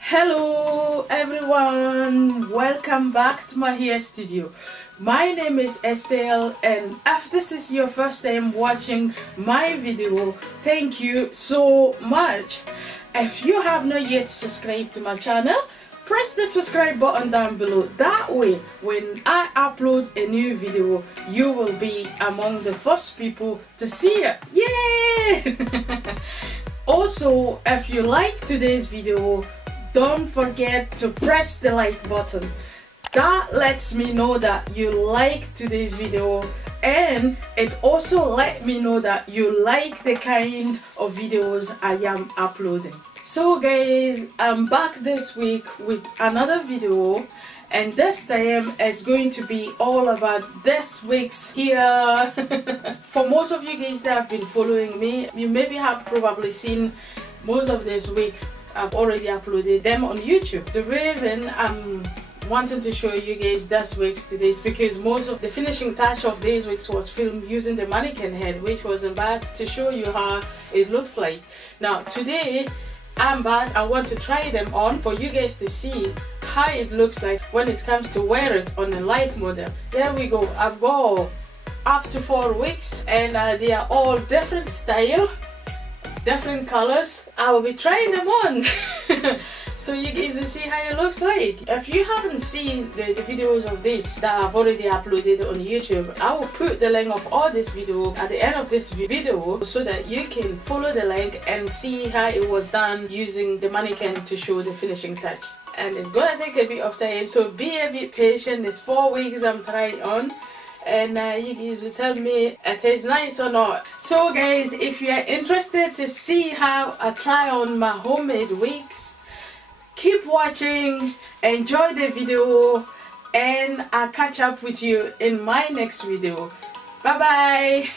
Hello everyone, welcome back to my hair studio. My name is Estelle, and if this is your first time watching my video, thank you so much. If you have not yet subscribed to my channel, press the subscribe button down below. That way when I upload a new video, you will be among the first people to see it. Yay! Also, if you like today's video, don't forget to press the like button. That lets me know that you like today's video, and it also let me know that you like the kind of videos I am uploading. So guys, I'm back this week with another video, and this time it's going to be all about this week's hair. For most of you guys that have been following me, you maybe have probably seen most of these wigs. I've already uploaded them on YouTube. The reason I'm wanting to show you guys this wigs today is because most of the finishing touch of these wigs was filmed using the mannequin head, which was back to show you how it looks like. Now today I'm back. I want to try them on for you guys to see how it looks like when it comes to wear it on a live model. There we go. I've got up to 4 wigs, and they are all different style, different colors. I will be trying them on so you guys will see how it looks like. If you haven't seen the videos of this that I've already uploaded on YouTube, I will put the link of all this video at the end of this video so that you can follow the link and see how it was done using the mannequin to show the finishing touch. And it's gonna take a bit of time, so be a bit patient. There's 4 wigs I'm trying on, and you guys will tell me if it's nice or not. So guys, if you are interested to see how I try on my homemade wigs, keep watching, enjoy the video, and I'll catch up with you in my next video. Bye bye.